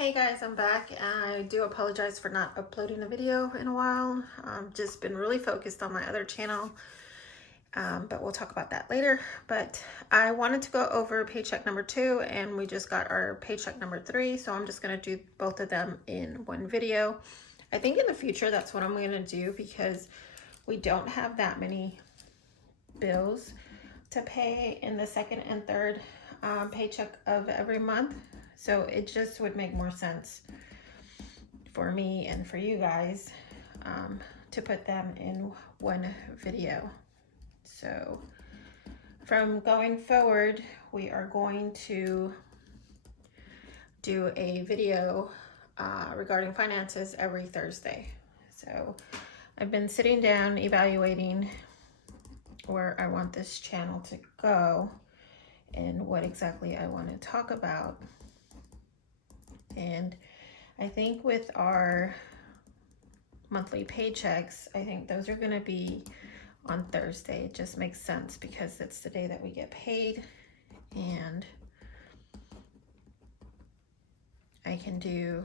Hey guys, I'm back. I do apologize for not uploading a video in a while. Just been really focused on my other channel, but we'll talk about that later. But I wanted to go over paycheck number 2, and we just got our paycheck number 3, so I'm just going to do both of them in one video. I think in the future that's what I'm going to do because we don't have that many bills to pay in the second and third paycheck of every month. So it just would make more sense for me and for you guys to put them in one video. So from going forward, we are going to do a video regarding finances every Thursday. So I've been sitting down evaluating where I want this channel to go and what exactly I want to talk about. And I think with our monthly paychecks, I think those are going to be on Thursday. It just makes sense because it's the day that we get paid, and I can do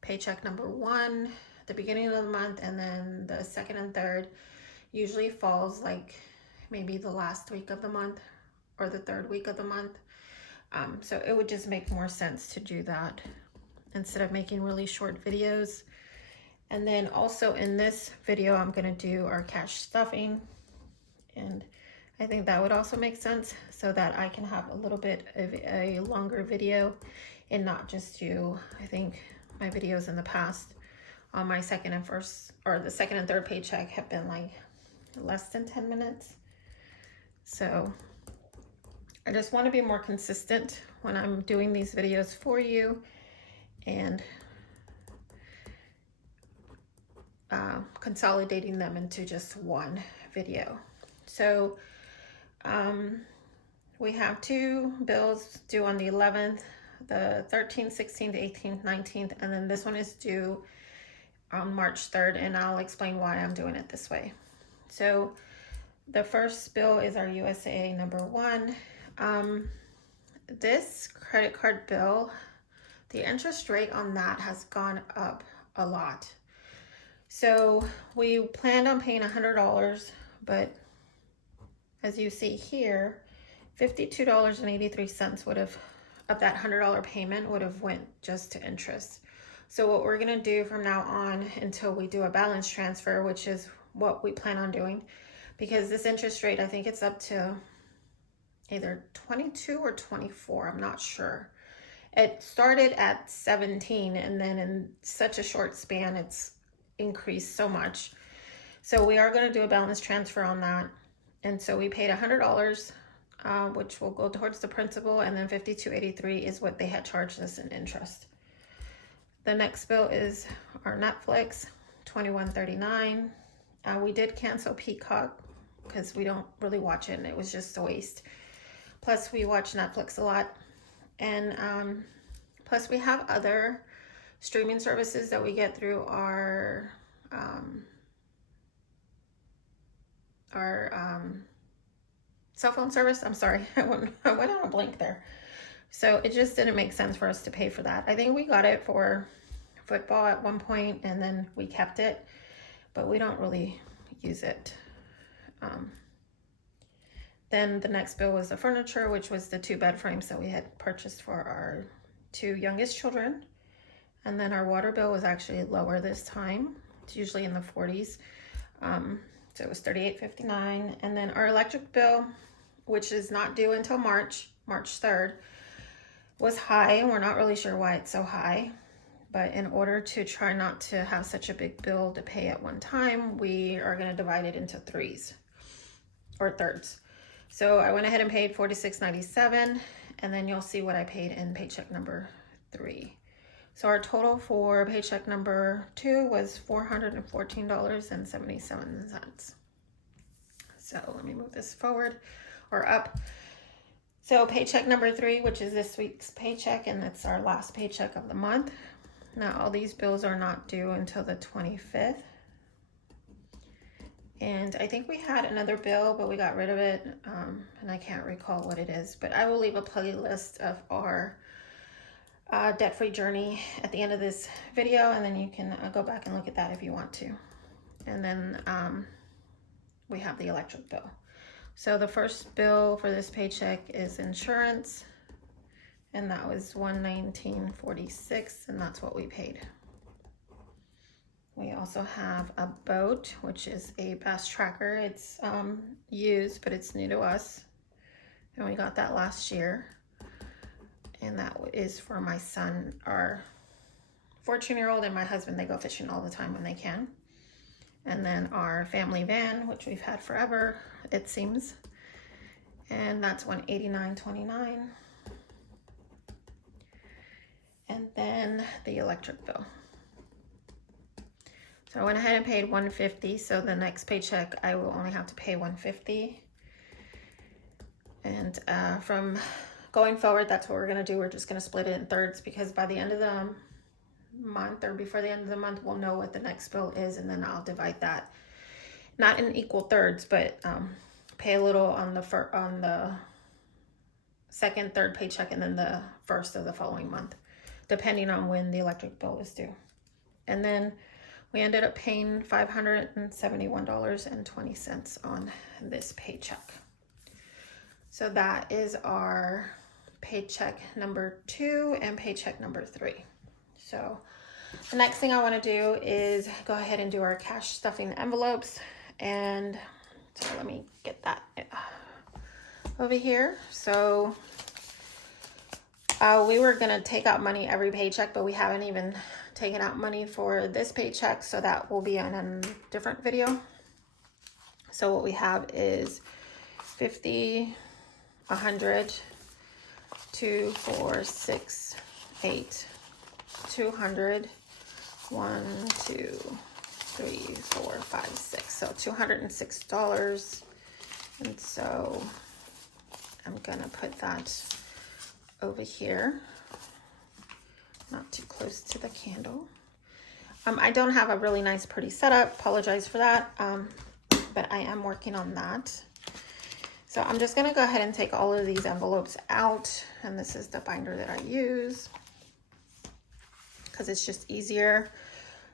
paycheck number 1 at the beginning of the month, and then the second and third usually falls like maybe the last week of the month or the third week of the month. So it would just make more sense to do that instead of making really short videos. And then also in this video, I'm going to do our cash stuffing. And I think that would also make sense so that I can have a little bit of a longer video and not just do, I think my videos in the past on my second and third paycheck have been like less than 10 minutes. So I just want to be more consistent when I'm doing these videos for you and consolidating them into just one video. So we have 2 bills due on the 11th, the 13th, 16th, 18th, 19th, and then this one is due on March 3rd, and I'll explain why I'm doing it this way. So the first bill is our USAA number 1. This credit card bill, the interest rate on that has gone up a lot. So we planned on paying $100, but as you see here, $52.83 would have, of that $100 payment would have went just to interest. So what we're going to do from now on until we do a balance transfer, which is what we plan on doing, because this interest rate, I think it's up to either 22 or 24, I'm not sure. It started at 17, and then in such a short span, it's increased so much. So we are going to do a balance transfer on that. And so we paid $100, which will go towards the principal, and then $52.83 is what they had charged us in interest. The next bill is our Netflix, $21.39. We did cancel Peacock because we don't really watch it, and it was just a waste. Plus, we watch Netflix a lot. And plus, we have other streaming services that we get through our cell phone service. I'm sorry, I went on a blank there. So it just didn't make sense for us to pay for that. I think we got it for football at one point, and then we kept it, but we don't really use it. Then the next bill was the furniture, which was the 2 bed frames that we had purchased for our 2 youngest children. And then our water bill was actually lower this time. It's usually in the 40s. So it was $38.59. And then our electric bill, which is not due until March 3rd, was high, and we're not really sure why it's so high. But in order to try not to have such a big bill to pay at one time, we are going to divide it into thirds. So I went ahead and paid $46.97, and then you'll see what I paid in paycheck number 3. So our total for paycheck number 2 was $414.77. So let me move this forward or up. So paycheck number 3, which is this week's paycheck, and it's our last paycheck of the month. Now all these bills are not due until the 25th. And I think we had another bill, but we got rid of it, and I can't recall what it is. But I will leave a playlist of our debt-free journey at the end of this video, and then you can go back and look at that if you want to. And then we have the electric bill. So the first bill for this paycheck is insurance, and that was $119.46, and that's what we paid. We also have a boat, which is a bass tracker. It's used, but it's new to us, and we got that last year. And that is for my son, our 14-year-old, and my husband. They go fishing all the time when they can. And then our family van, which we've had forever, it seems. And that's $189.29. And then the electric bill. So I went ahead and paid $150. So the next paycheck, I will only have to pay $150. And from going forward, that's what we're going to do. We're just going to split it in thirds, because by the end of the month, or before the end of the month, we'll know what the next bill is, and then I'll divide that, not in equal thirds, but pay a little on the second, third paycheck, and then the first of the following month, depending on when the electric bill is due. And then we ended up paying $571.20 on this paycheck. So that is our paycheck number 2 and paycheck number 3. So the next thing I want to do is go ahead and do our cash stuffing envelopes. And so let me get that over here. So we were going to take out money every paycheck, but we haven't even taken out money for this paycheck. So that will be in a different video. So what we have is 50, 100, 2, 4, 6, 8, 200, 1, 2, 3, 4, 5, 6. So $206. And so I'm gonna put that over here, not too close to the candle. I don't have a really nice, pretty setup. Apologize for that, but I am working on that. So I'm just gonna go ahead and take all of these envelopes out, and this is the binder that I use because it's just easier.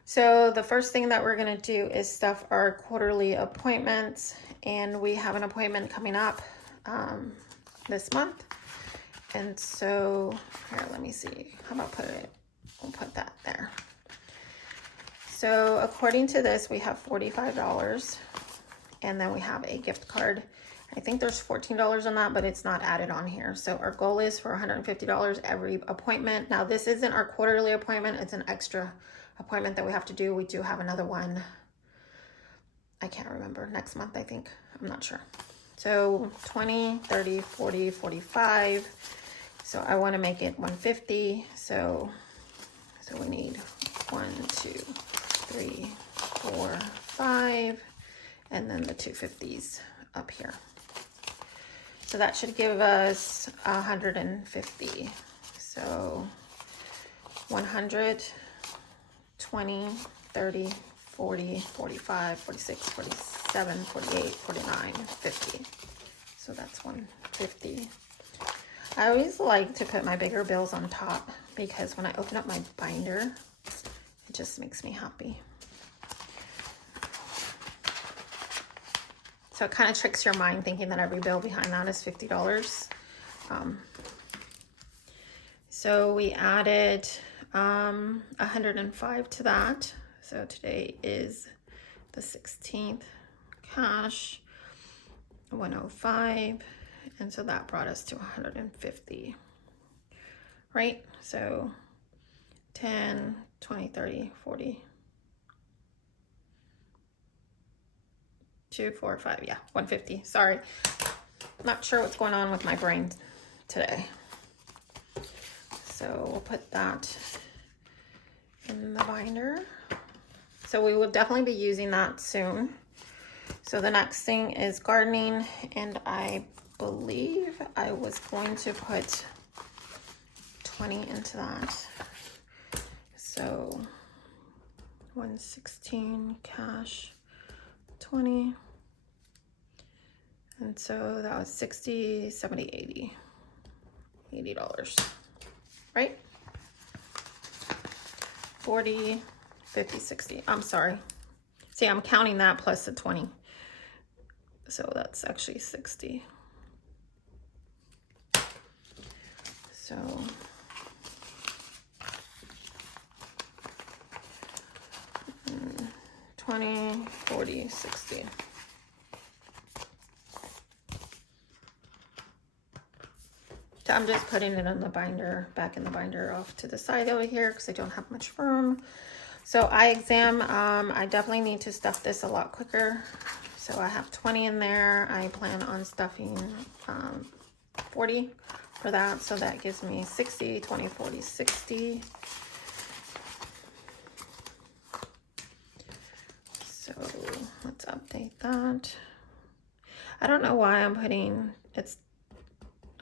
So the first thing that we're gonna do is stuff our quarterly appointments, and we have an appointment coming up this month. And so here, let me see, how about we'll put that there. So according to this, we have $45, and then we have a gift card. I think there's $14 on that, but it's not added on here. So our goal is for $150 every appointment. Now this isn't our quarterly appointment, it's an extra appointment that we have to do. We do have another one, I can't remember, next month, I think, I'm not sure. So 20, 30, 40, 45. So I want to make it 150. So we need 1, 2, 3, 4, 5, and then the 250s up here. So that should give us 150. So 100, 20, 30, 40, 45, 46, 47, 48, 49, 50. So that's 150. I always like to put my bigger bills on top because when I open up my binder, it just makes me happy. So it kind of tricks your mind thinking that every bill behind that is $50. So we added 105 to that. So today is the 16th. Cash 105, and so that brought us to 150, right? So 10, 20, 30, 40, 2, 4, 5, yeah, 150. Sorry, not sure what's going on with my brain today. So we'll put that in the binder. So we will definitely be using that soon. So the next thing is gardening, and I believe I was going to put 20 into that. So 116 cash, 20. And so that was 60, 70, 80, $80, right? 40, 50, 60. I'm sorry. See, I'm counting that plus the 20. So that's actually 60. So 20, 40, 60. So I'm just putting it in the binder, back in the binder off to the side over here because I don't have much room. So eye exam, I definitely need to stuff this a lot quicker. So I have 20 in there. I plan on stuffing 40 for that. So that gives me 60, 20, 40, 60. So let's update that. I don't know why I'm putting,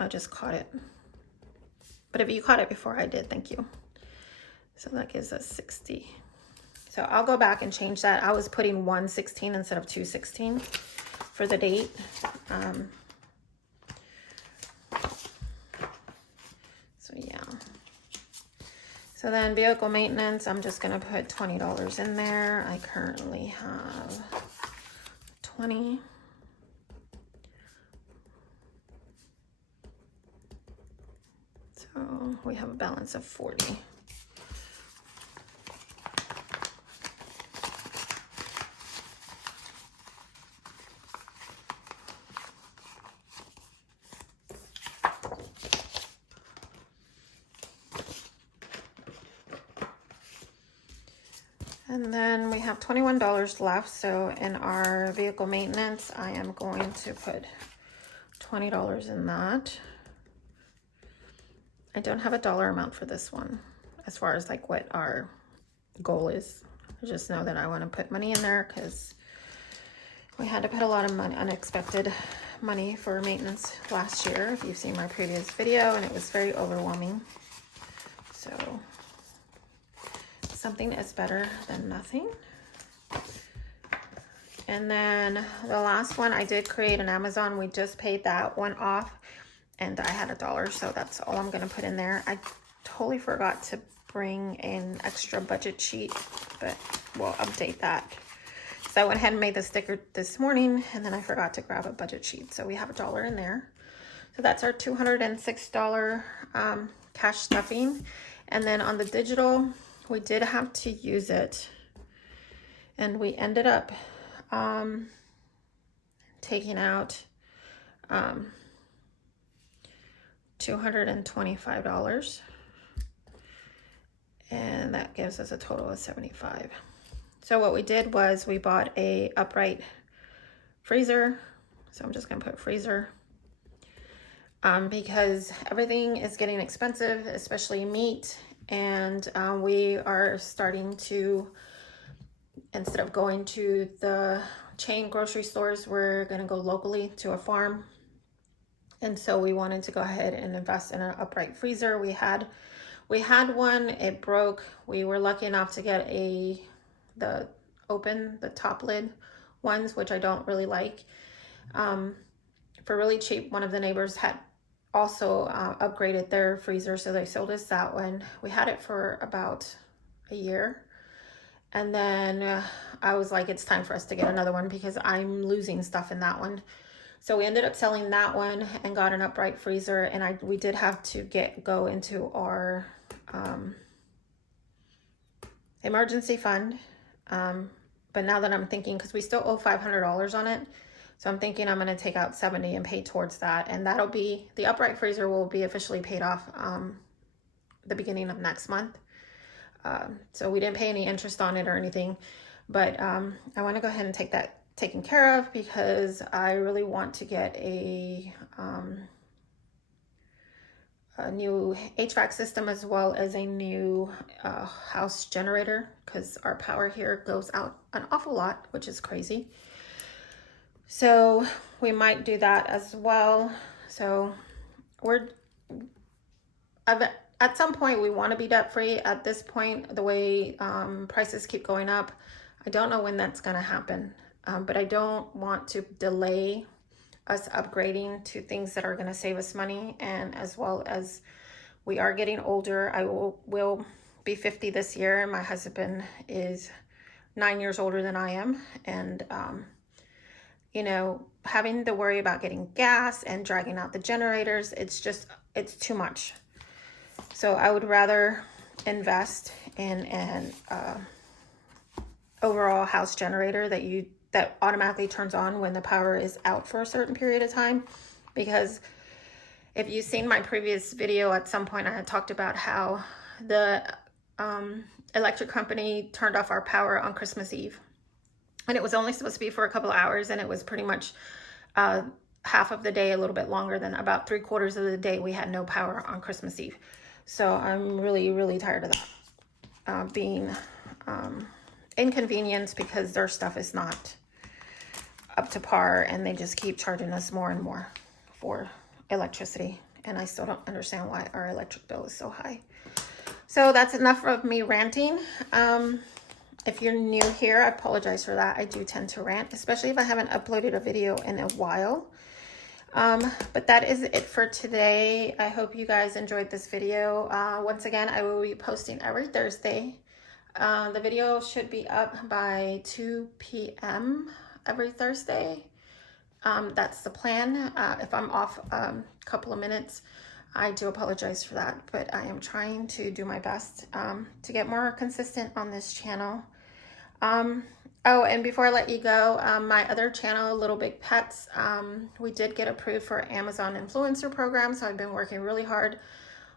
I just caught it. But if you caught it before I did, thank you. So that gives us 60. So I'll go back and change that. I was putting 116 instead of 216 for the date. So yeah. So then vehicle maintenance, I'm just gonna put $20 in there. I currently have 20. So we have a balance of 40. And then we have $21 left. So in our vehicle maintenance, I am going to put $20 in that. I don't have a dollar amount for this one as far as like what our goal is. I just know that I want to put money in there because we had to put a lot of money, unexpected money for maintenance last year, if you've seen my previous video, and it was very overwhelming. So something is better than nothing. And then the last one, I did create an Amazon. We just paid that one off and I had $1, so that's all I'm gonna put in there. I totally forgot to bring an extra budget sheet, but we'll update that. So I went ahead and made the sticker this morning and then I forgot to grab a budget sheet. So we have $1 in there. So that's our $206 cash stuffing. And then on the digital, we did have to use it and we ended up taking out $225, and that gives us a total of $75. So what we did was we bought a upright freezer. So I'm just gonna put freezer because everything is getting expensive, especially meat. And we are starting to, instead of going to the chain grocery stores, we're gonna go locally to a farm. And so we wanted to go ahead and invest in an upright freezer. We had one, it broke. We were lucky enough to get the top lid ones, which I don't really like. For really cheap, one of the neighbors had also upgraded their freezer, so they sold us that one. We had it for about a year. And then I was like, it's time for us to get another one because I'm losing stuff in that one. So we ended up selling that one and got an upright freezer. And we did have to go into our emergency fund. But now that I'm thinking, because we still owe $500 on it, so I'm thinking I'm going to take out 70 and pay towards that. And that'll be, the upright freezer will be officially paid off the beginning of next month. So we didn't pay any interest on it or anything. But I want to go ahead and take that taken care of because I really want to get a new HVAC system as well as a new house generator because our power here goes out an awful lot, which is crazy. So we might do that as well. So at some point we want to be debt free. At this point, the way prices keep going up, I don't know when that's going to happen. But I don't want to delay us upgrading to things that are going to save us money. And as well as we are getting older, I will be 50 this year, and my husband is 9 years older than I am. And, you know, having to worry about getting gas and dragging out the generators, it's too much. So I would rather invest in an overall house generator that automatically turns on when the power is out for a certain period of time. Because if you've seen my previous video, at some point I had talked about how the electric company turned off our power on Christmas Eve. And it was only supposed to be for a couple of hours, and it was pretty much half of the day, a little bit longer than about 3/4 of the day we had no power on Christmas Eve. So I'm really, really tired of that being inconvenienced, because their stuff is not up to par, and they just keep charging us more and more for electricity. And I still don't understand why our electric bill is so high. So that's enough of me ranting. If you're new here, I apologize for that. I do tend to rant, especially if I haven't uploaded a video in a while. But that is it for today. I hope you guys enjoyed this video. Once again, I will be posting every Thursday. The video should be up by 2 p.m. every Thursday. That's the plan. If I'm off a couple of minutes, I do apologize for that, but I am trying to do my best to get more consistent on this channel. Oh, and before I let you go, my other channel, Little Big Petz, we did get approved for Amazon influencer program, so I've been working really hard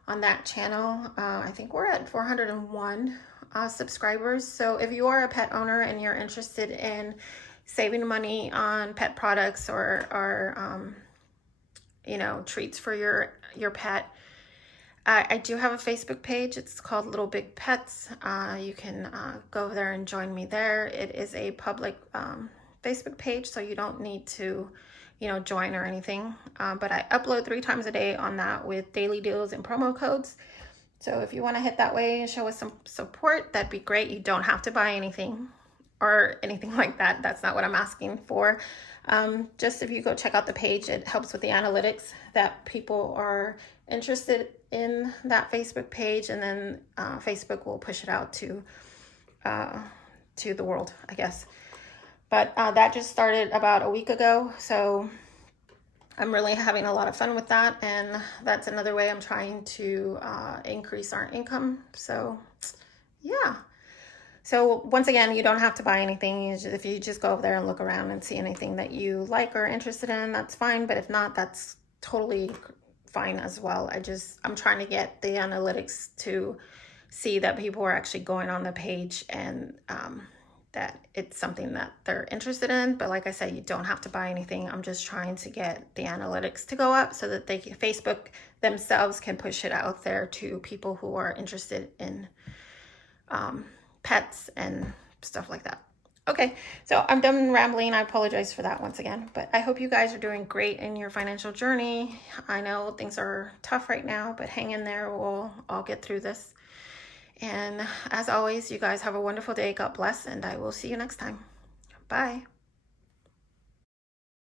on that channel. I think we're at 401 subscribers. So if you are a pet owner and you're interested in saving money on pet products or you know, treats for your pet, I do have a Facebook page. It's called Little Big Petz. You can go there and join me there. It is a public Facebook page, so you don't need to, you know, join or anything. But I upload 3 times a day on that with daily deals and promo codes. So if you want to hit that way and show us some support, that'd be great. You don't have to buy anything or anything like that. That's not what I'm asking for. Just if you go check out the page, it helps with the analytics that people are interested in that Facebook page, and then Facebook will push it out to the world, I guess. But that just started about a week ago, so I'm really having a lot of fun with that, and that's another way I'm trying to increase our income. So yeah. So once again, you don't have to buy anything. If you just go over there and look around and see anything that you like or interested in, that's fine. But if not, that's totally fine as well. I'm trying to get the analytics to see that people are actually going on the page, and that it's something that they're interested in. But like I said, you don't have to buy anything. I'm just trying to get the analytics to go up so that Facebook themselves can push it out there to people who are interested in pets and stuff like that. Okay, so I'm done rambling. I apologize for that once again, but I hope you guys are doing great in your financial journey. I know things are tough right now, but hang in there. We'll all get through this. And as always, you guys have a wonderful day. God bless, and I will see you next time. Bye.